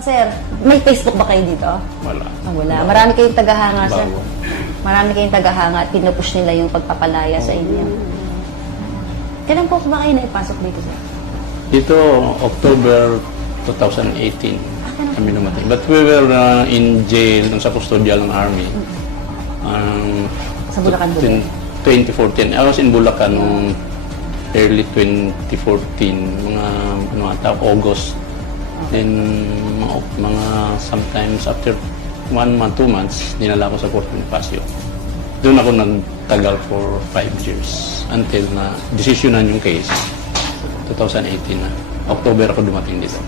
sir, may Facebook ba kayo dito? Wala. Ah, wala. Marami kayong tagahanga, sir. Bago. Marami kayong tagahanga at pinupush nila yung pagpapalaya sa inyo. Kailan po ba kayo naipasok dito, sir? Dito, October 2018, kami namatay. But we were in jail sa custodial ng Army. Sa Bulacan po ba? 2014. I was in Bulacan noong early 2014, mga August. Then, mga sometimes after 1 month, 2 months, dinala ko sa Fort Bonifacio. Doon ako nagtagal for 5 years until na desisyonan yung case. 2018 na. October ako dumating dito.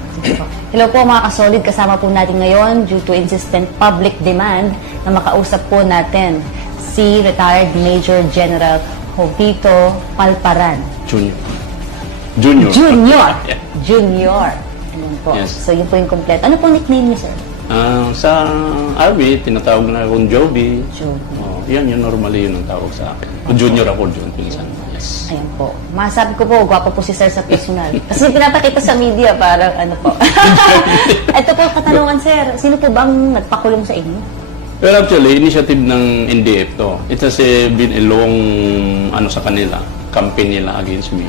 Hello po mga kasolid, kasama po natin ngayon due to insistent public demand na makausap po natin si retired Major General Jovito Palparan. Junior. Junior. Junior! Yeah. Junior. Ayan po. Yes. So yun po yung complete. Ano po nickname niyo, sir? Sa Army, tinatawag na akong Joby. Joby. Oh, yan, normally yun ang tawag sa akin. Junior ako, John Pinsan. Yes. Ayan po. Masabi ko po, gwapo po si sir sa personal. Kasi pinapakita sa media, parang ano po. Ito po katanungan, sir. Sino po bang nagpakulong sa inyo? Well, actually, initiative ng NDF to. It has been a long, sa kanila, campaign nila against me.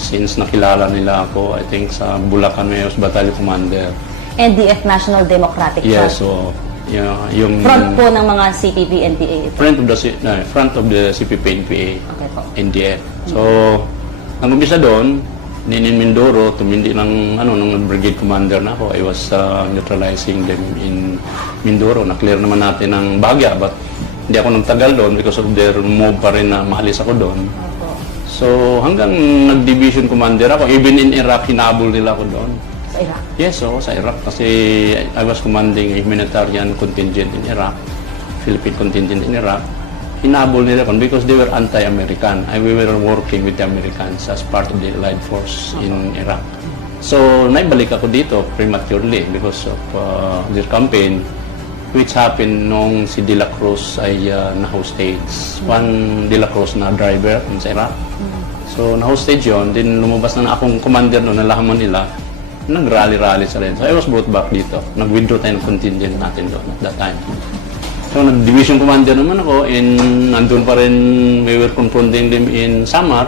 Since nakilala nila ako, I think, sa Bulacan Mayos Battalion Commander. NDF, National Democratic Front. Yes, so, yung... Front po ng mga CPP, NPA. Front of the CPP, NPA, Okay po. NDF. So, ang umpisa doon, Ninin Mindoro, tumindi ng brigade commander na ako. I was neutralizing them in Mindoro. Na-clear naman natin ng Bagya, but hindi ako nagtagal doon because of their move pa rin na maalis ako doon. Opo. So, hanggang nag-division commander ako, even in Iraq, hinabol nila ako doon. Sa Iraq? Yes, sa Iraq. Kasi I was commanding a humanitarian contingent in Iraq, Philippine contingent in Iraq. Hinabol nila ako because they were anti-American. We were working with the Americans as part of the Allied Force in Iraq. So, naibalik ako dito prematurely because of their campaign, which happened nung si De La Cruz ay na-hostage. One De La Cruz na driver sa Iraq. So, na-hostage yun. Then, lumabas na akong commander noon, nalaman nila, nag-rally-rally sa rin. So, I was brought back dito. Nag-withdraw tayo ng contingent natin doon at that time. So, nag-division commander naman ako and nandun pa rin, we were confronting them in Samar.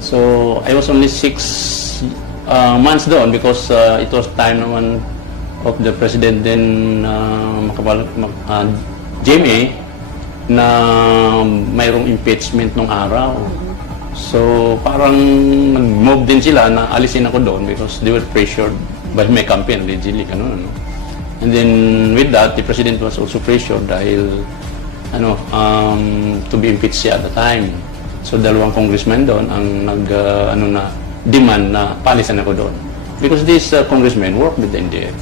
So, I was only 6 months doon because it was time naman of the president then Jamie na mayroong impeachment nung araw. So, parang nag-move din sila na alisin ako doon because they were pressured by my campaign, allegedly, ganun. And then, with that, the president was also pressured dahil, to be impeached siya at the time. So, dalawang congressmen doon ang demand na palisan ako doon. Because these congressmen work with the NDF.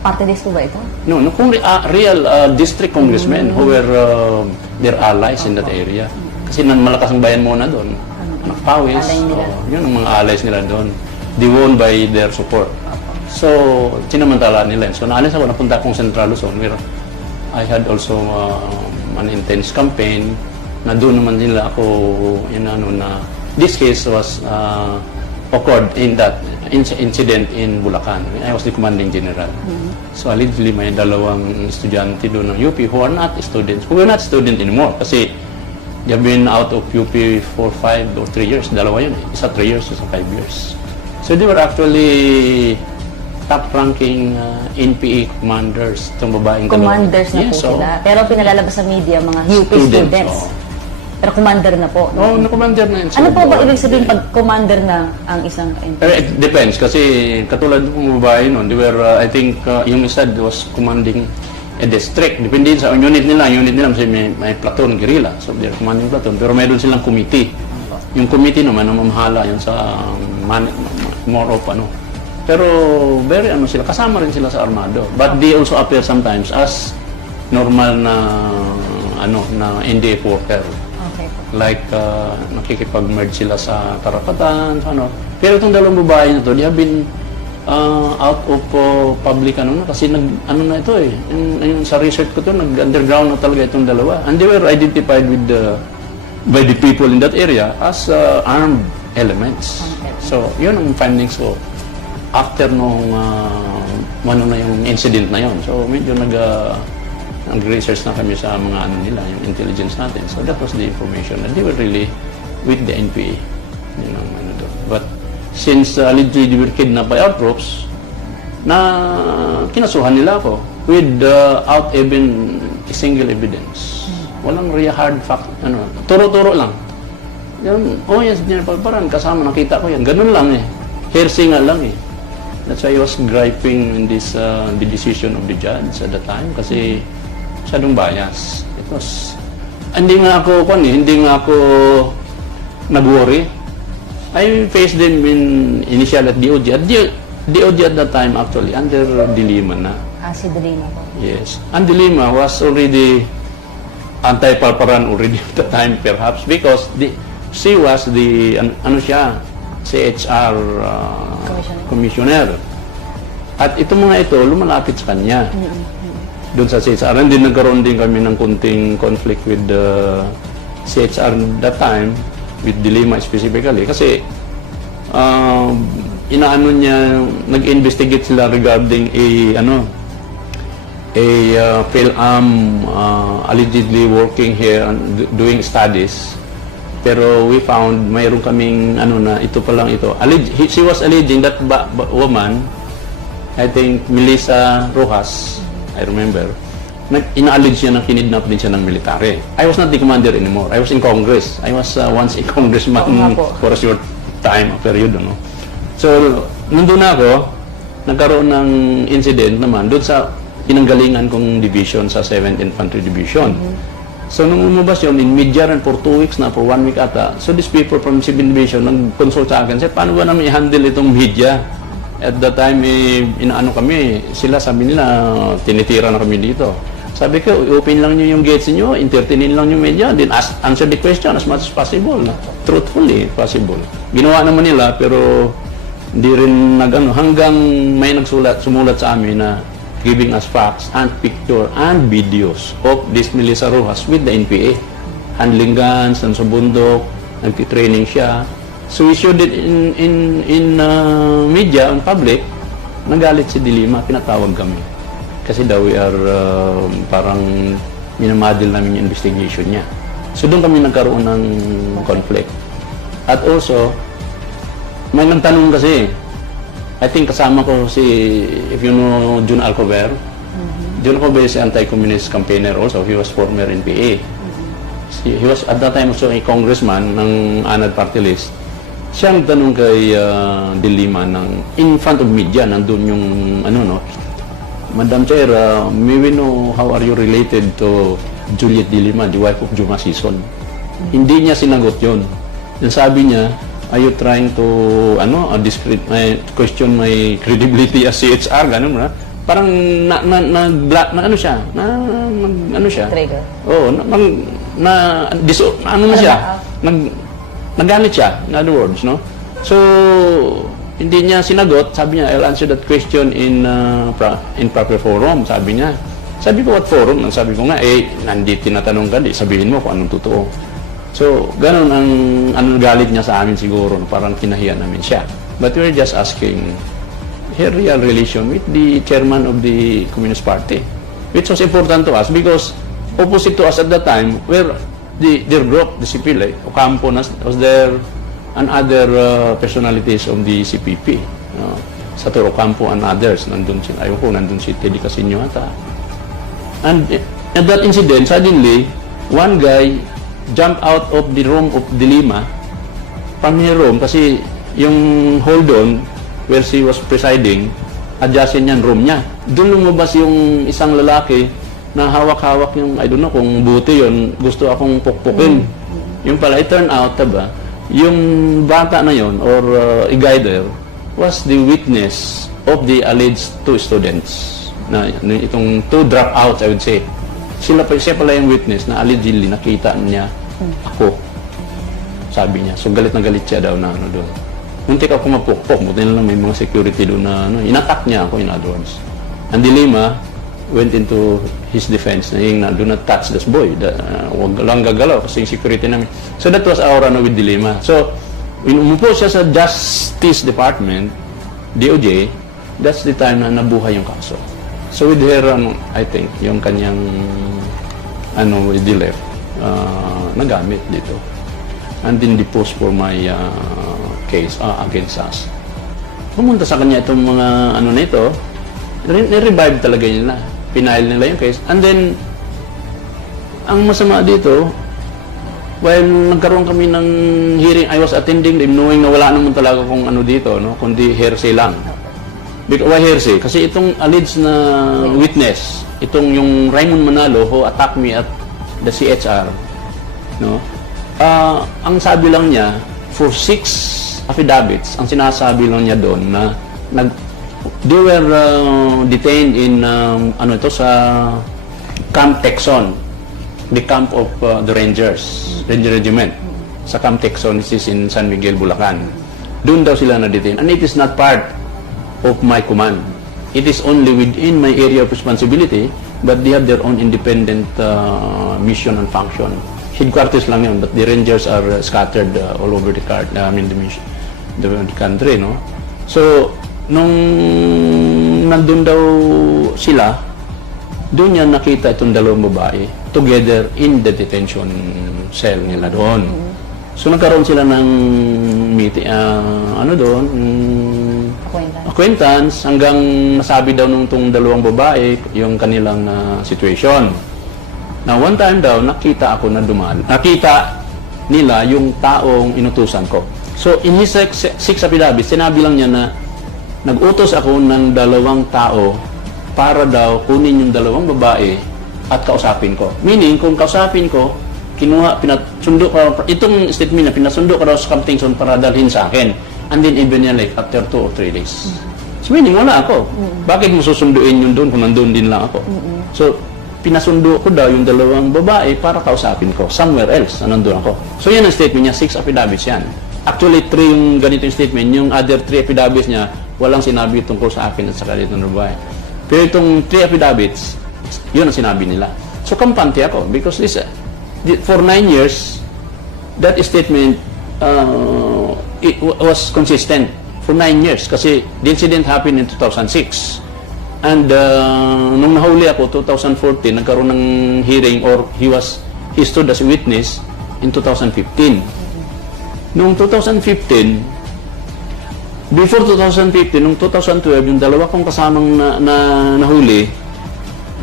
Party list po ba ito? No, real district congressmen who were their allies in that area. Kasi malakas ang bayan muna doon. Anak Pawis, yun ang mga allies nila doon. They won by their support. So, sinamantala nila. So, naalis ako, napunta akong Central Luzon where I had also an intense campaign na doon naman nila ako, this case was occurred in that incident in Bulacan. I was the commanding general. So, allegedly, may dalawang estudyante doon ng UP who are not students, who were not student anymore kasi they have been out of UP for 5 or 3 years. Dalawa yun. Isa 3 years, isa 5 years. So, they were actually top-ranking NPA commanders, itong babaeng Commanders na po sila. Pero pinalalabas sa media, mga UP students. Pero commander na po. Oo, na-commander na yun. Ano po ba ibig sabihin pag commander na ang isang NPA? Pero it depends kasi katulad ng babae noon, they were, I think, yung isa was commanding a district. Depende sa unit nila. Kasi may platoon, guerrilla. So, they're commanding platoon. Pero mayroon silang committee. Yung committee naman, ang mamahala yun sa more of Pero very sila, kasama rin sila sa armado. But they also appear sometimes as normal na na NDF worker. Okay po. Like nakikipag-merge sila sa karapatan, Pero itong dalawang babae na to, they have been out of public kasi na ito eh. Yung sa research ko to, nag-underground na talaga itong dalawa. And they were identified with by the people in that area as armed elements. So, yun ang findings ko. after nung ano na yung incident na yon. So medyo nag-research na kami sa mga ano nila, yung intelligence natin. So that was the information. And they were really with the NPA. Yun ang ano doon. But since allegedly they were kidnapped by our troops, na kinasuhan nila ako without even a single evidence. Walang real hard fact, ano, turo-turo lang. Yan, oh yes, General Palparan, kasama, nakita ko yan. Ganun lang eh. Hearsay nga lang eh. That's why I was griping in this, the decision of the judge at the time kasi masyadong bias. It was, hindi nga ako nag-worry. I faced them initial at DOJ. At DOJ at that time actually, under De Lima na. Si De Lima po. Yes. And De Lima was already anti-Palparan already at the time perhaps because she was the, ano siya, CHR commissioner. At itong mga ito, lumalapit sa kanya. Doon sa CHR. And din nagkaroon din kami ng kunting conflict with the CHR that time, with De Lima specifically. Kasi, inaano niya, nag-investigate sila regarding PhilAm allegedly working here and doing studies. Pero we found mayroon kaming ito pa lang ito. She was alleging that woman, I think Melissa Rojas, I remember, ina-allege siya na kinidnap din siya ng military. I was not the commander anymore. I was in Congress. I was once a congressman for a short time, period. No? So, nandun ako, nagkaroon ng incident naman doon sa pinanggalingan kong division sa 7th Infantry Division. So, nung umabas yun, in media rin for 2 weeks na, for 1 week ata, so these people from 7th Division nag-consult sa akin, paano ba namin i-handle itong media? At that time, inaano kami, sila sabi nila, tinitira na kami dito. Sabi ko, open lang nyo yung gates nyo, entertainin lang yung media, then answer the question as much as possible. Truthfully, possible. Ginawa naman nila, pero hindi rin hanggang may sumulat sa amin na giving us facts and picture and videos of this Melissa Rojas with the NPA. Handling guns, sa bundok, nag-training siya. So we showed it in media, in public. Nagalit si De Lima, pinatawag kami. Kasi daw we are parang minamadil namin yung investigation niya. So doon kami nagkaroon ng conflict. At also, may nagtanong kasi, I think kasama ko if you know Jun Alcover. Jun Alcover is an anti-communist campaigner also. He was former NPA. He was at that time also a congressman ng ANAD party list. Siya nagtanong kay De Lima in front of media, nandun yung Madam Chair, may we know how are you related to Juliet De Lima, the wife of Juma Sison? Hindi niya sinagot yun. Yung sabi niya, are you trying to question my credibility as CHR, ganun na? Parang siya? Trigger. Oo, nagalit siya, in other words, no? So, hindi niya sinagot, sabi niya, I'll answer that question in proper forum, sabi niya. Sabi ko, what forum? Sabi ko nga, nandito tinatanong ka, sabihin mo kung anong totoo. So, ganun ang galit niya sa amin siguro, parang kinahiyan namin siya. But we're just asking her real relation with the chairman of the Communist Party, which was important to us because opposite to us at that time were their group, the CPL, Ocampo was there, and other personalities of the CPP. Sator Ocampo and others, nandun si Teddy Casino ata. And at that incident, suddenly, one guy jumped out of the room of De Lima, family room, kasi yung hold on, where she was presiding, adjacent yan, room niya. Doon lumabas yung isang lalaki na hawak-hawak yung, I don't know kung buti yun, gusto akong pukpukin. Yung pala, it turned out, yung bata na yun, or a guy there, was the witness of the alleged 2 students. Na itong 2 dropouts, I would say. Siya pala yung witness na allegedly nakita niya ako. Sabi niya. So galit na galit siya daw na doon. Muntik ako mapukpok. Buti na lang may mga security doon na inattack niya ako in other words. And De Lima went into his defense na yung do not touch this boy. Huwag lang gagalaw kasi yung security namin. So that was our with De Lima. So, umupo siya sa Justice Department, DOJ, that's the time na nabuhay yung kaso. So with her, I think, yung kanyang, with the left, nagamit dito. And then deposed for my case against us. Pumunta sa kanya itong mga na ito, revive talaga nila. Pinail nila yung case. And then, ang masama dito, while nagkaroon kami ng hearing, I was attending them knowing na wala naman talaga kung dito, no? Kundi hearsay lang. Why hearsay? Kasi itong alleged na witness, itong yung Raymond Manalo who attacked me at the CHR, no? Ang sabi lang niya, for 6 affidavits, ang sinasabi lang niya doon na they were detained in sa Camp Texon, the camp of the Ranger Regiment. Sa Camp Texon, this is in San Miguel, Bulacan. Doon daw sila na-detain. And it is not part of my command. It is only within my area of responsibility, but they have their own independent mission and function. Headquarters lang yun, but the Rangers are scattered all over the country, no? So, nung nandun daw sila, doon niya nakita itong dalawang babae together in the detention cell nila doon. So nagkaroon sila ng meeting, acquaintance hanggang nasabi daw nung itong dalawang babae yung kanilang situation. Now one time daw nakita ako na dumaan. Nakita nila yung taong inutusan ko. So in his 6 affidavits, sinabi lang niya na nag-utos ako ng 2 tao para daw kunin yung 2 babae at kausapin ko. Meaning, kung kausapin ko, pinasundo ko, itong statement na pinasundo ko daw sa Camp Texon para dalhin sa akin. And then even niya like after 2 or 3 days. So meaning, wala ako. Bakit mo susunduin yun doon kung nandun din lang ako? So, pinasundo ko daw yung 2 babae para kausapin ko somewhere else na nandun ako. So yan ang statement niya, 6 affidavits yan. Actually, 3 yung ganito yung statement. Yung other 3 affidavits niya, walang sinabi tungkol sa akin at sa ganito ng babae. Pero itong 3 affidavits, yun ang sinabi nila. So, kampante ako because for 9 years, that statement it was consistent for 9 years kasi the incident happened in 2006. And nung nahuli ako, 2014, nagkaroon ng hearing or he stood as a witness in 2015. Noong 2015, before 2015, noong 2012, yung 2 kong kasamang nahuli,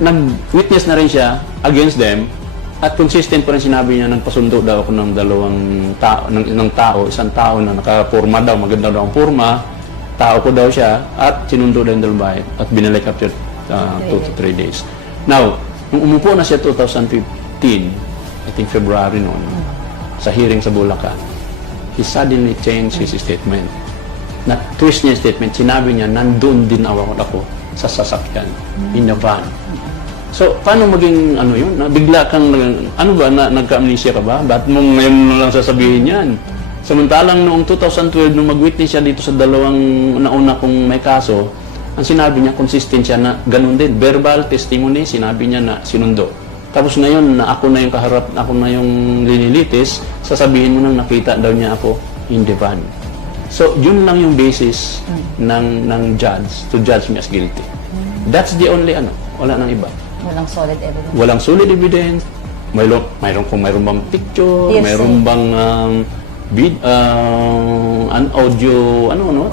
nag-witness na rin siya against them at consistent pa rin sinabi niya, nagpasundo daw ako ng 2 tao, isang tao na naka-forma daw, maganda daw ang forma, tao ko daw siya, at sinundo daw yung 2 babae at binalik after 2 to 3 days. Now, nung umupo na siya 2015, I think February noon, sa hearing sa Bulacan, he suddenly changed his statement. Na-twist niya yung statement, sinabi niya, nandun din ako sa sasakyan, in the van. So, paano maging, yun? Bigla kang, nagka-amnesia ka ba? Ba't mo ngayon lang sasabihin yan? Samantalang noong 2012, nung mag-witness siya dito sa 2 nauna kong may kaso, ang sinabi niya, consistent siya na ganun din. Verbal testimony, sinabi niya na sinundo. Tapos ngayon, na ako na yung kaharap, ako na yung linilitis, sasabihin mo nang nakita daw niya ako in the van. So, yun lang yung basis ng judge to judge me as guilty. That's the only wala nang iba. Walang solid evidence. Walang solid evidence. Mayroon bang picture, Yes, mayroon bang audio,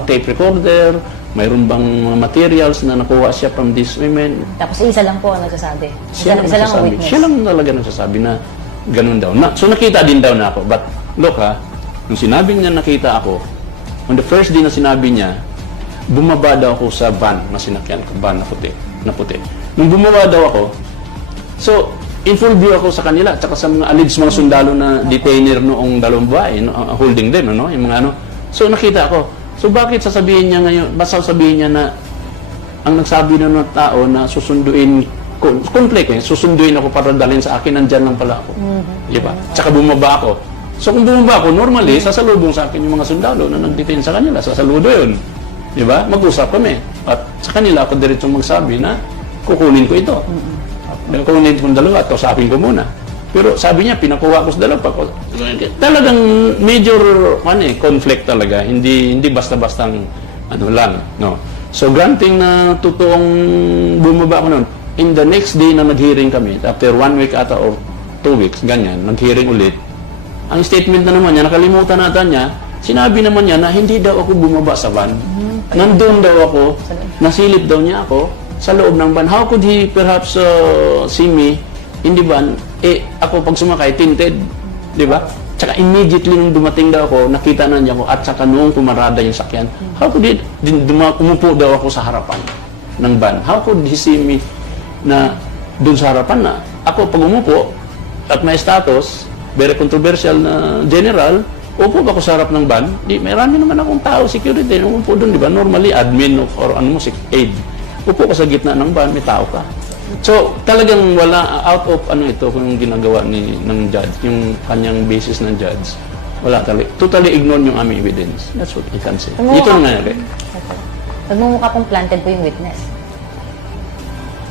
tape recorder, mayroon bang materials na nakuha siya from these women. Tapos isa lang po ang nagsasabi. Siya lang ang nagsasabi. witness. Siya lang talaga nagsasabi na ganun daw. So nakita din daw na ako. But look nung sinabi niya nakita ako, on the first day na sinabi niya, bumaba daw ako sa van na sinakyan ko, van na puti. Nung bumaba daw ako, so, in full view ako sa kanila, tsaka sa mga alleged mga sundalo na detainer noong 2 babae, holding them, yung mga So, nakita ako. So, bakit sasabihin niya ngayon, basta sasabihin niya na ang nagsabi na ng tao na susunduin, conflict susunduin ako para dalhin sa akin, nandyan lang pala ako. Diba? Tsaka bumaba ako. So, kung bumaba ako, normally, sasalubong sa akin yung mga sundalo na nag-detain sa kanila, sasaludo yun. Diba? Mag-usap kami. At sa kanila, ako diretsong magsabi na kukunin ko ito. Kukunin ko 2 at kausapin ko muna. Pero sabi niya, pinakuha ko sa 2. Talagang major conflict talaga. Hindi basta-bastang ano lang, no. So granting na totoong bumaba ako noon, in the next day na nag-hearing kami, after 1 week ata or 2 weeks, ganyan, nag-hearing ulit, ang statement na naman niya, nakalimutan natin niya, sinabi naman niya na hindi daw ako bumaba sa van. Nandun daw ako, nasilip daw niya ako sa loob ng van. How could he perhaps see me in the van? Ako pag sumakay, tinted, di ba? Tsaka immediately nung dumating daw ako, nakita na niya ako at saka noong pumarada yung sakyan. How could he, umupo daw ako sa harapan ng van. How could he see me na dun sa harapan na ako pag umupo at may status, very controversial na general, upo ako sa harap ng van, marami naman akong tao, security, umupo dun, di ba? Normally, admin or ano mo, aid. Upo ka sa gitna ng van, may tao ka. So, talagang wala, out of ano ito, kung yung ginagawa ng judge, yung kanyang basis ng judge, wala talaga. Totally ignore yung aming evidence. That's what I can say. Ito na nangyari. Nagmumukha pong planted po yung witness.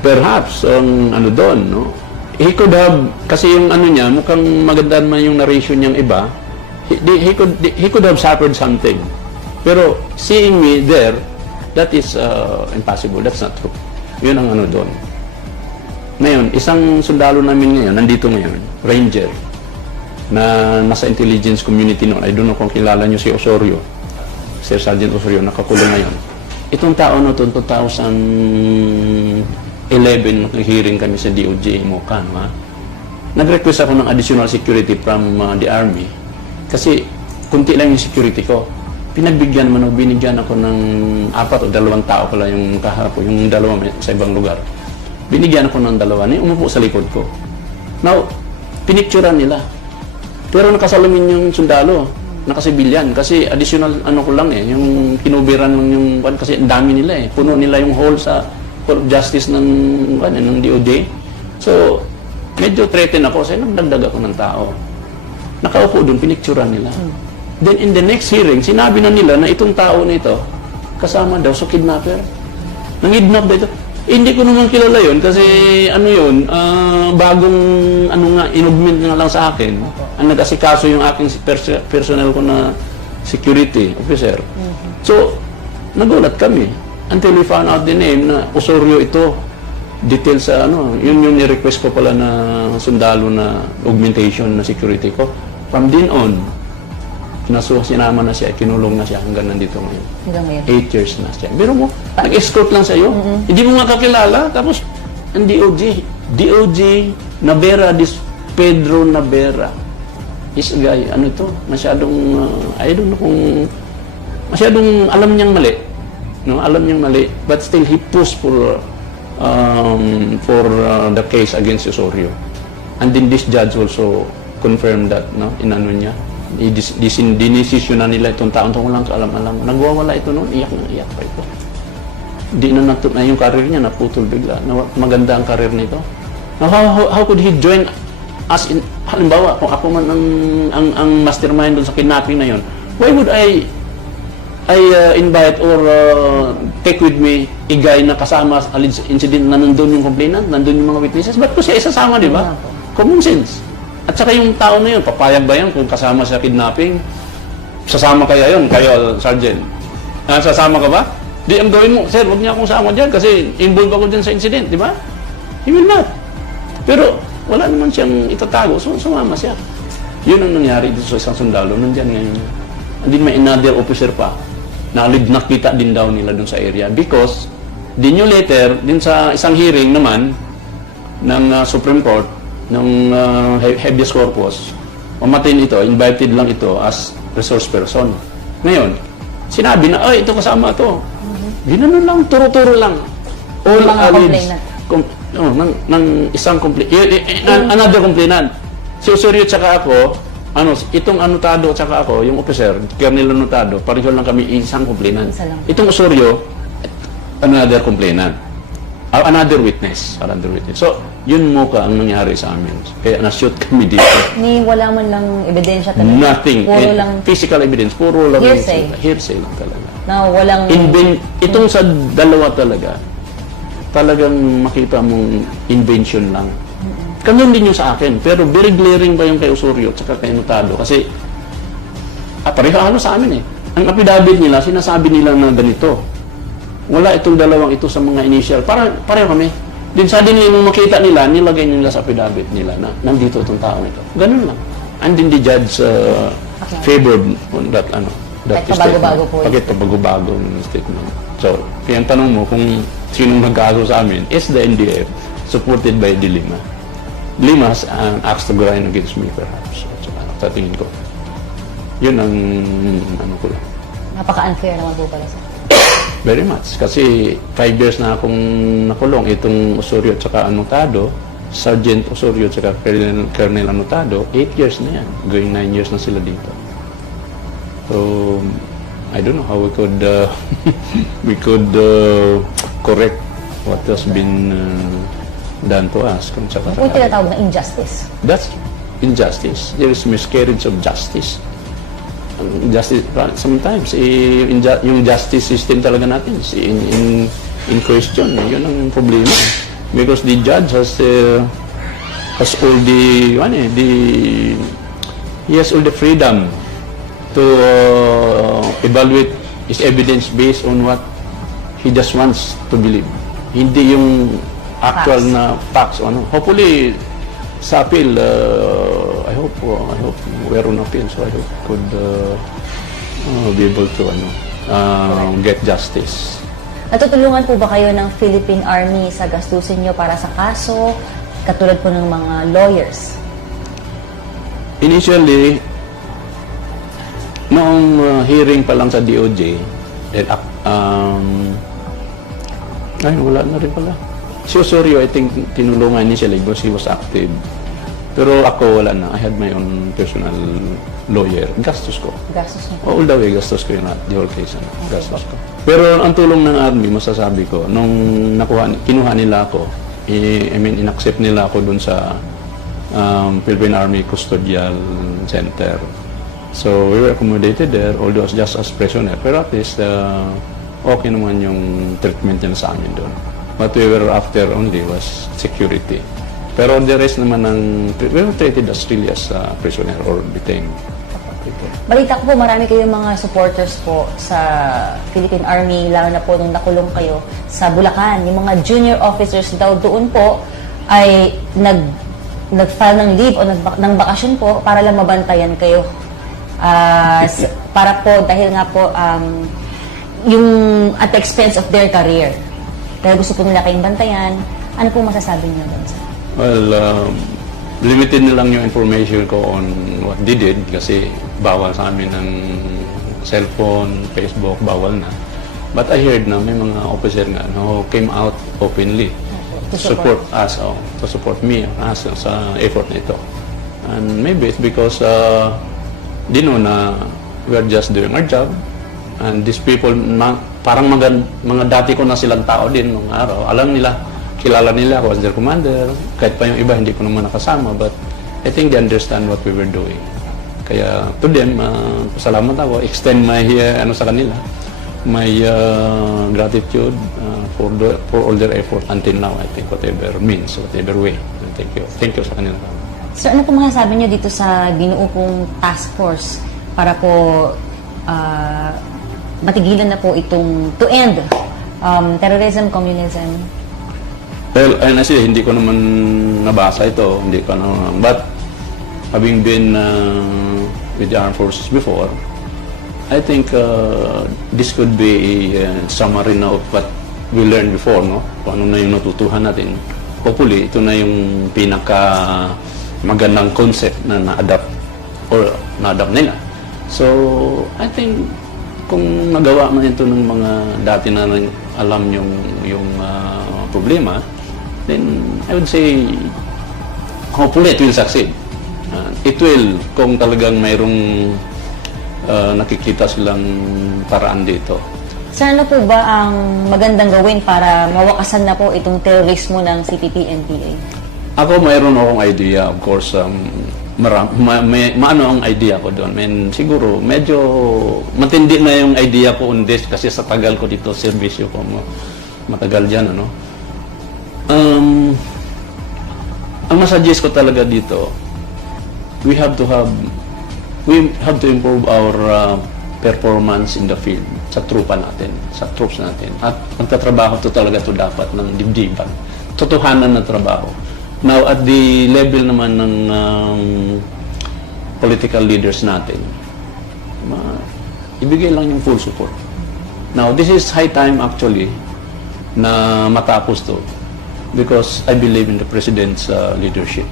Perhaps, ano doon, no? He could have, kasi yung ano niya, mukhang maganda man yung narration niyang iba, he could have suffered something. Pero, seeing me there, that is impossible. That's not true. Yun ang ano doon. Ngayon, isang sundalo namin ngayon, nandito ngayon, Ranger, na nasa intelligence community noon. I don't know kung kilala niyo si Osorio. Sir Sergeant Osorio, nakakulong ngayon. Itong tao na ito, 2011, nag-hearing kami sa DOJ, Mocan, nag-request ako ng additional security from the Army. Kasi, kunti lang yung security ko. Pinagbigyan naman, binigyan ako ng 4 o 2 tao pala yung kahapon, yung 2 sa ibang lugar. Binigyan ako ng 2 na umupo sa likod ko. Now, pinicturean nila. Pero nakasalamin yung sundalo, nakasibilyan. Kasi additional ano ko lang yung kinubiran lang yung, kasi ang dami nila puno nila yung hall sa Court of Justice ng DOJ. So, medyo threatened ako. Kasi nagdagdag ako ng tao. Nakaupo doon, pinicturean nila. Then in the next hearing, sinabi na nila na itong tao na ito, kasama daw sa kidnapper. Nangidnap daw ito. Hindi ko naman kilala yun kasi ano yun, bagong ano nga, inugment nga lang sa akin. Ang nag-asikaso yung aking personnel ko na security officer. So, nagulat kami until we found out the name na Osorio ito. Details sa ano, yun yung ni-request ko pala na sundalo na augmentation na security ko. From then on, sinama na siya, kinulong na siya hanggang nandito ngayon. Hanggang ngayon. 8 years na siya. Pero mo, nag-escort lang sa'yo. Hindi mo nga kakilala. Tapos, ang DOJ, Navera, Pedro Navera. Is a guy, ano ito, masyadong, I don't know kung, masyadong alam niyang mali. No? Alam niyang mali. But still, he pushed for the case against Osorio. And then this judge also confirmed that, no, inano niya. Dinesisyon na nila itong taon lang kaalam-alam. Nagwawala ito noon, iyak na iyak pa ito. Di na yung career niya, naputol bigla. Maganda ang career nito. Now, how could he join us in, halimbawa, kung ako man ang mastermind doon sa kidnapping na yun, why would I invite or take with me a guy na kasama sa alleged incident na nandun yung complainant, nandun yung mga witnesses? Ba't ko siya isasama, di ba? Common sense. At saka yung tao na yun, papayag ba yan kung kasama sa kidnapping? Sasama kaya yun, kayo, Sergeant? Sasama ka ba? Di ang gawin mo, sir, huwag niya akong sama dyan kasi involved ako dyan sa incident, di ba? He will not. Pero wala naman siyang itatago, so sumama siya. Yun ang nangyari dito sa isang sundalo, nandyan ngayon. And then may another officer pa, na nakita din daw nila dun sa area because the new letter, din sa isang hearing naman ng Supreme Court, ng habeas corpus, mamatin ito, invited lang ito as resource person. Ngayon, sinabi na, ay, ito kasama ito. Ginanon lang, turo-turo lang. All alleged. Ng isang another complainant. Si Osorio tsaka ako, itong anotado tsaka ako, yung officer, Colonel Anotado, pareho lang kami isang complainant. Itong Osorio, another complainant. Another witness. So, yun mo ka ang nangyari sa amin. Kaya na-shoot kami dito. Wala man lang ebidensya talaga. Nothing. Puro lang physical evidence. Puro lang. hearsay. Hearsay lang talaga. Na walang... Itong sa dalawa talagang makita mong invention lang. Ganun din yung sa akin. Pero very glaring pa yung kay Osorio at kay Notado. Kasi, pareho sa amin Ang affidavit nila, sinasabi nila na ganito. Wala itong dalawang ito sa mga initial. Pareho kami. Din suddenly, nung makita nila, nilagay nila sa affidavit nila na nandito itong tao ito. Ganun lang. And then the judge favored on that, that Kahit pabago-bago po. Bakit pabago-bago ng statement. So, kaya ang tanong mo kung sinong nagkaso sa amin, is the NDF supported by De Lima. De Lima has an axe to grind against me perhaps. So, sa tingin ko. Yun ang ko lang. Napaka-unfair naman po pala sa Very much. Kasi 5 years na akong nakulong. Itong Osorio at saka Anotado, Sergeant Osorio at saka Colonel Anotado, 8 years na yan. Going 9 years na sila dito. So, I don't know how we could correct what has been done to us. Kung saka kung tinatawag na injustice. That's injustice. There is miscarriage of justice. Justice sometimes yung justice system talaga natin is in question. Yun ang problema. Because the judge has all the he has all the freedom to evaluate his evidence based on what he just wants to believe. Hindi yung actual Facts. na facts. Hopefully, sa appeal, I hope we're on appeal, so I hope could be able to get justice. Natutulungan po ba kayo ng Philippine Army sa gastusin nyo para sa kaso, katulad po ng mga lawyers? Initially, noong hearing pa lang sa DOJ, wala na rin pala. Si Osorio, I think, tinulungan initially because he was active. Pero ako, wala na. I had my own personal lawyer. Gastos ko. Gastos nyo po. All the way, gastos ko yun at the whole case. Gastos ko. Pero ang tulong ng Army, masasabi ko, nung kinuha nila ako, in-accept nila ako dun sa Philippine Army Custodial Center. So, we were accommodated there, although just as prisoner. Pero at least, okay naman yung treatment niya sa amin doon. What we were after only was security. Pero the rest naman we were treated as really as prisoner or detained. Balita ko po, marami kayong mga supporters po sa Philippine Army, lalo na po nung nakulong kayo sa Bulacan. Yung mga junior officers daw doon po ay nag-file ng leave o ng bakasyon po para lang mabantayan kayo. Para po, dahil nga po, yung at the expense of their career. Dahil gusto po nila kayong bantayan, ano po masasabi niyo doon? Well, limited na lang yung information ko on what they did kasi bawal sa amin ng cellphone, Facebook, bawal na. But I heard na may mga officer nga who came out openly to support us, to support me as sa effort na ito. And maybe it's because they know na we are just doing our job. And these people, parang mga dati ko na silang tao din nung araw. Alam nila, kilala nila ako as their commander. Kahit pa yung iba, hindi ko naman nakasama. But I think they understand what we were doing. Kaya to them, pasalamat ako. Extend my, sa kanila, my gratitude for all their effort until now. I think whatever means, whatever way. Thank you. Thank you sa kanila. Sir, ano po masasabi niyo dito sa binuo pong task force para po matigilan na po itong to end terrorism, communism? Well, hindi ko naman nabasa ito. Hindi ko naman. But having been with the armed forces before, I think this could be a summary na of what we learned before, no? Kung ano na yung natutuhan natin. Hopefully, ito na yung pinaka magandang concept na na-adapt nila. So, I think kung nagawa man ito ng mga dati na alam yung problema, then I would say hopefully it will succeed. It will kung talagang mayroong nakikita silang paraan dito. Sir, ano po ba ang magandang gawin para mawakasan na po itong terorismo ng CPP-NPA? Ako mayroon akong idea, of course. Maano ang idea ko doon. Siguro, medyo matindi na yung idea ko on this kasi sa tagal ko dito, servisyo ko, matagal dyan, ano. Ang masuggest ko talaga dito, we have to improve our performance in the field sa trupa natin, sa troops natin. At magtatrabaho to talaga to dapat ng dibdiban. Totohanan na trabaho. Now, at the level naman ng political leaders natin, ibigay lang yung full support. Now, this is high time actually na matapos to because I believe in the President's leadership.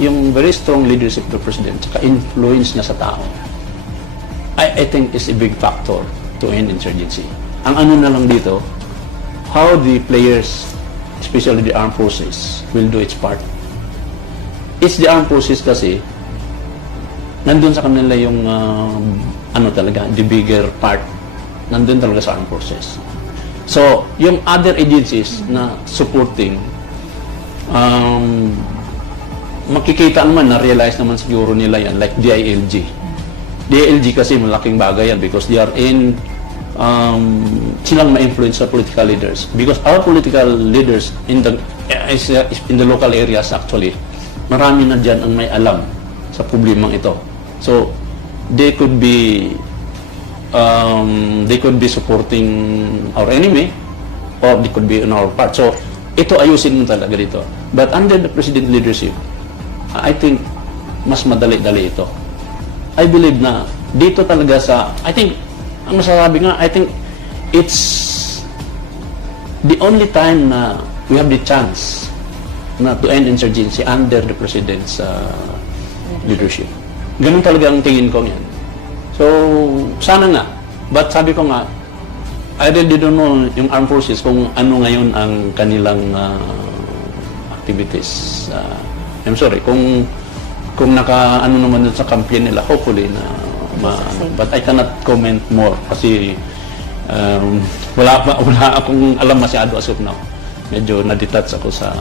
Yung very strong leadership of the President, saka influence niya sa tao, I think is a big factor to end insurgency. Ang ano na lang dito, how the players, especially the armed forces, will do its part. It's the armed forces kasi, nandun sa kanila yung ano talaga, the bigger part, nandun talaga sa armed forces. So, yung other agencies na supporting, makikita naman, na-realize naman siguro nila yan, like DILG. DILG kasi malaking bagay yan because they are in, silang ma-influence sa political leaders. Because our political leaders in the local areas actually, marami na dyan ang may alam sa problemang ito. So, they could be supporting our enemy or they could be on our part. So, ito ayusin mo talaga dito. But under the President leadership, I think mas madali-dali ito. I believe na dito talaga I think, ang masasabi nga, I think it's the only time na we have the chance na to end insurgency under the President's leadership. Ganun talaga ang tingin ko yan. So, sana nga. But sabi ko nga, I really don't know yung armed forces kung ano ngayon ang kanilang activities. I'm sorry, kung naka-ano naman dun sa campaign nila, hopefully na but I cannot comment more kasi wala akong alam masyado as of now. Medyo na-detach ako sa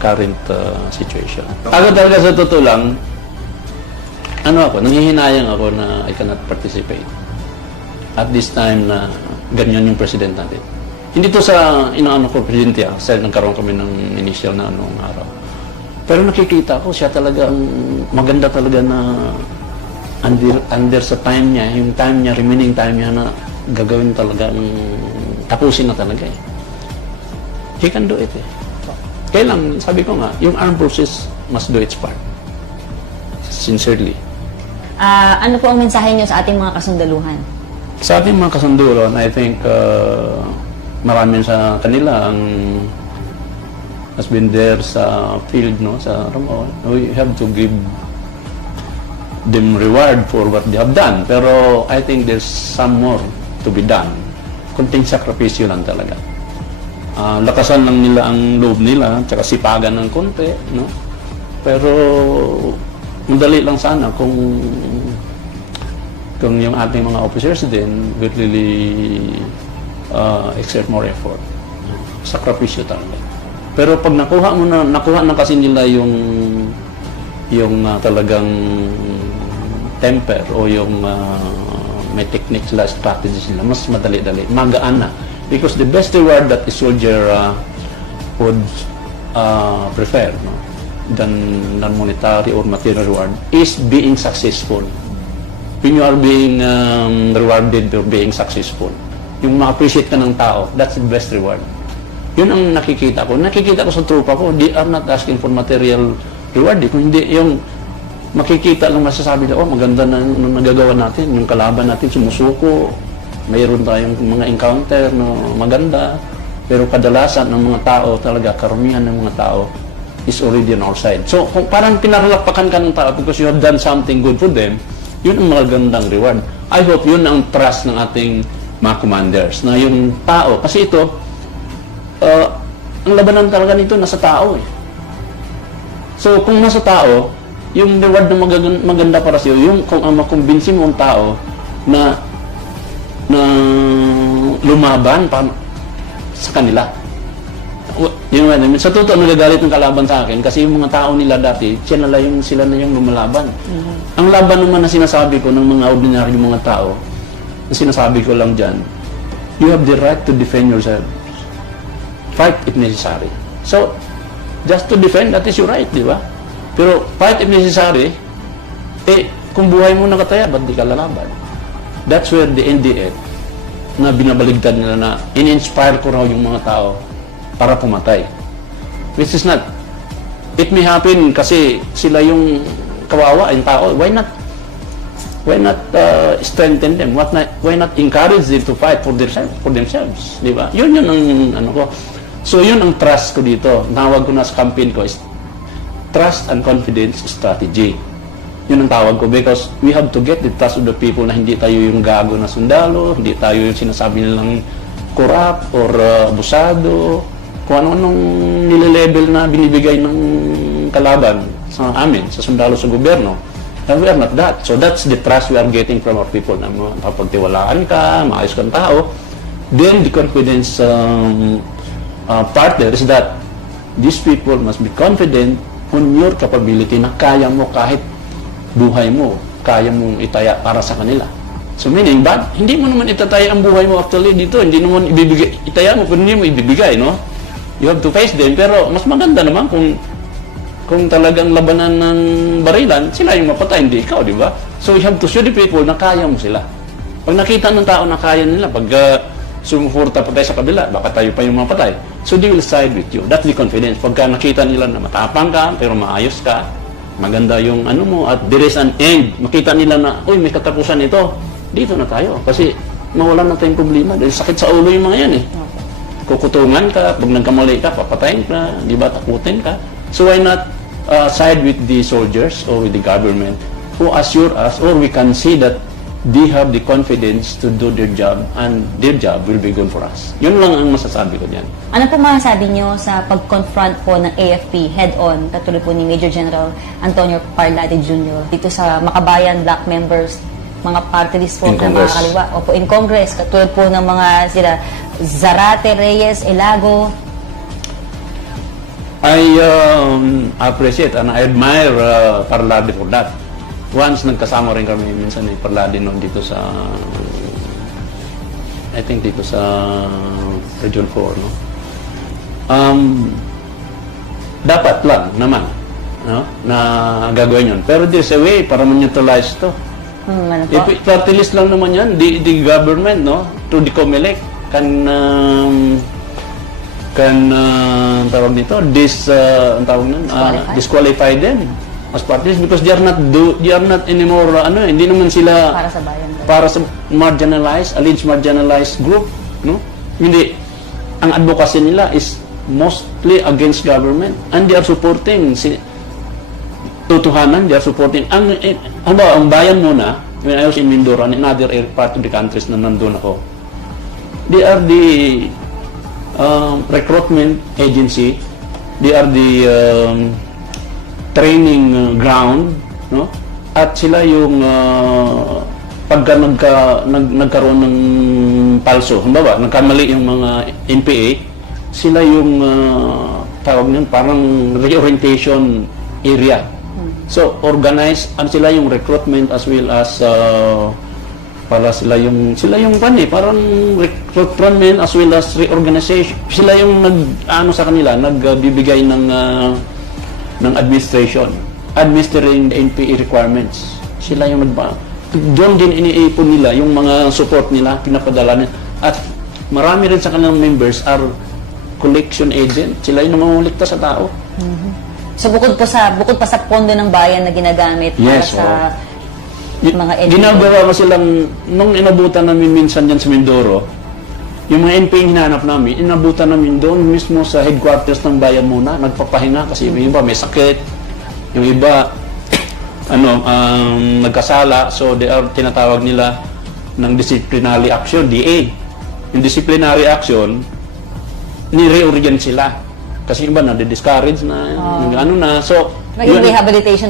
current situation. Ako talaga sa totoo lang, nanghihinayang ako na I cannot participate at this time na ganyan yung president natin. Hindi to sa inaano ko presidente kasi nagkaroon kami ng initial na anong araw. Pero nakikita ko siya talaga maganda talaga na under sa time niya, yung time niya, remaining time niya na gagawin talaga tapusin na talaga eh. He can do it eh. Kaya lang, sabi ko nga, yung armed forces must do its part. Sincerely. Ano po ang mensahe niyo sa ating mga kasundaluhan? Sa ating mga kasundaluhan, I think marami sa kanila ang has been there sa field, no, sa Ramon. We have to give them reward for what they have done. Pero I think there's some more to be done. Kunting sakripisyo lang talaga. Lakasan lang nila ang loob nila, tsaka sipagan ng konti, no? Pero madali lang sana kung yung ating mga officers din will really exert more effort. Sakripisyo talaga. Pero pag nakuha na kasi nila yung talagang temper o yung may techniques sila, strategies nila, mas madali-dali, magaan na. Because the best reward that a soldier would prefer, no, than monetary or material reward is being successful. When you are being rewarded for being successful, yung ma-appreciate ka ng tao, that's the best reward. Yun ang nakikita ko. Nakikita ko sa tropa ko, they are not asking for material reward. Kung hindi, yung makikita lang masasabi na, maganda na nagagawa natin, yung kalaban natin sumusuko, mayroon tayong mga encounter na maganda, pero kadalasan ng mga tao talaga, karamihan ng mga tao is already on our side. So, kung parang pinaralakpakan ka ng tao because you have done something good for them, yun ang magandang reward. I hope yun ang trust ng ating mga commanders, na yung tao, kasi ito, ang labanan talaga nito nasa tao eh. So, kung nasa tao, yung reward na maganda para sa iyo, yung kung makumbinsi mo ang tao na lumaban sa kanila. Yung sa totoo, nagagalit ng kalaban sa akin kasi yung mga tao nila dati, sila na yung lumalaban. Ang laban naman na sinasabi ko ng mga ordinaryong mga tao, na sinasabi ko lang dyan, you have the right to defend yourself. Fight if necessary. So, just to defend, that is your right, di ba? Pero fight if necessary, Kung buhay mo nakataya, ba't di ka lalaban? That's where the NDF na binabaligtad nila na in-inspire ko raw yung mga tao para pumatay. Which is not. It may happen kasi sila yung kawawa, yung tao. Why not? Why not strengthen them? Why not encourage them to fight for themselves? Di ba? Yun ang ano ko. So yun ang trust ko dito. Tawag ko na sa campaign ko is trust and confidence strategy. Yun ang tawag ko because we have to get the trust of the people na hindi tayo yung gago na sundalo, hindi tayo yung sinasabi nilang corrupt or abusado, kung ano-anong nile-level na binibigay ng kalaban sa amin, sa sundalo, sa gobyerno. And we are not that. So that's the trust we are getting from our people na mapagtiwalaan ka, maayos kang tao. Then the confidence part there is that these people must be confident on your capability na kaya mo kahit buhay mo, kaya mong itaya para sa kanila. So meaning, hindi mo naman itataya ang buhay mo actually dito, hindi naman ibibigay, itaya mo pero hindi mo ibibigay, no? You have to face them, pero mas maganda naman kung talagang labanan ng barilan, sila yung mapatay, hindi ikaw, di ba? So you have to show the people na kaya mo sila. Pag nakita ng tao na kaya nila, pag sumuporta pa tayo sa kabila, baka tayo pa yung mapatay. So they will side with you. That's the confidence. Pagka nakita nila na matapang ka, pero maayos ka, maganda yung ano mo, at there is an end. Makita nila na, uy, may katapusan ito. Dito na tayo. Kasi mawalan na tayong problema. Dahil sakit sa ulo yung mga yan eh. Kukutungan ka, pag nagkamali ka, papatayin ka, di ba, takutin ka. So why not side with the soldiers or with the government who assure us, or we can see that they have the confidence to do their job and their job will be good for us. Yun lang ang masasabi ko dyan. Ano po masasabi nyo sa pag-confront po ng AFP head-on, katulad po ni Major General Antonio Parlade Jr. dito sa Makabayan Black members, mga party list po ng mga kaliwa, o po in Congress, katulad po ng mga sila Zarate, Reyes, Elago? I appreciate and I admire Parlade for that. Once nagkasama rin kami minsan ni Parlade noon dito sa I think dito sa Region 4, no? Dapat lang naman, no, na gagawin yun. Pero there's a way para ma-neutralize to. Ano po? Party list lang naman yan, the government, no, to the COMELEC can tawag nito, ang tawag nun, disqualify them as parties because they are not anymore, hindi naman sila Para sa bayan. para sa alleged marginalized group, no? Hindi. Ang advocacy nila is mostly against government and they are supporting totohanan, they are supporting ang bayan muna. When I was in Mindoro and in other part of the countries na nandun ako, they are the recruitment agency, they are the training ground, no? At sila yung pagka nagkaroon ng palso, halimbawa, nagkamali yung mga NPA, sila yung tawag niyon, parang reorientation area. So, organized, sila yung recruitment as well as para sila yung parang recruitment as well as reorganization. Sila yung sa kanila, nagbibigay ng administering the NPA requirements. Sila yung doon din iniipon nila yung mga support nila, pinapadala nila. At marami rin sa kanilang members are collection agent. Sila yung namumulikta sa tao. So bukod pa sa pondo ng bayan na ginagamit para sa mga NPA. Ginagawa ko silang, nung inabutan namin minsan dyan sa Mindoro, yung mga NPA hinahanap namin, inabutan namin doon mismo sa headquarters ng bayan muna, nagpapahinga kasi yung iba may sakit, yung iba nagkasala, so they are tinatawag nila ng disciplinary action, DA. Yung disciplinary action, ni-reorient sila. Kasi iba na-discourage na, so naging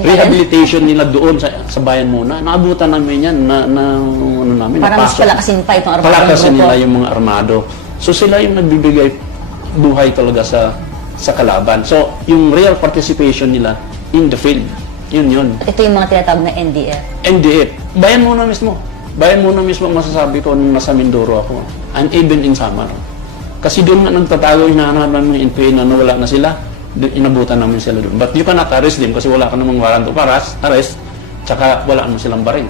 rehabilitation nila doon sa bayan muna. Naabutan namin yan namin. Para mas palakasin pa itong armado. Palakasin nila yung mga armado. So sila yung nagbibigay buhay talaga sa kalaban. So yung real participation nila in the field, yun. Ito yung mga tinatawag na NDF. NDF. Bayan muna mismo masasabi ko nung nasa Mindoro ako. And even in Samar. Kasi doon na nagtatago, hinahanap namin yung NPA na nawala na sila, inabutan namin sila doon. But you cannot arrest them kasi wala ka namang warrant of arrest. Tsaka wala naman silang baril.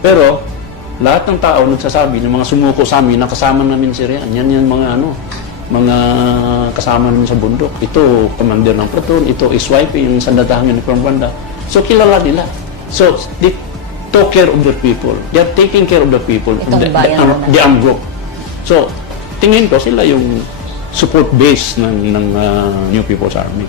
Pero, lahat ng tao nagsasabi ng mga sumuko sa amin, nakasama namin si Rian. Yan yung mga kasama namin sa bundok. Ito, commander ng platoon. Ito, is wife, yung sandatahang uniform banda. So, kilala nila. So, they took care of the people. They are taking care of the people. Itong bayan na The armed group. So, tingin ko sila yung support base ng New People's Army.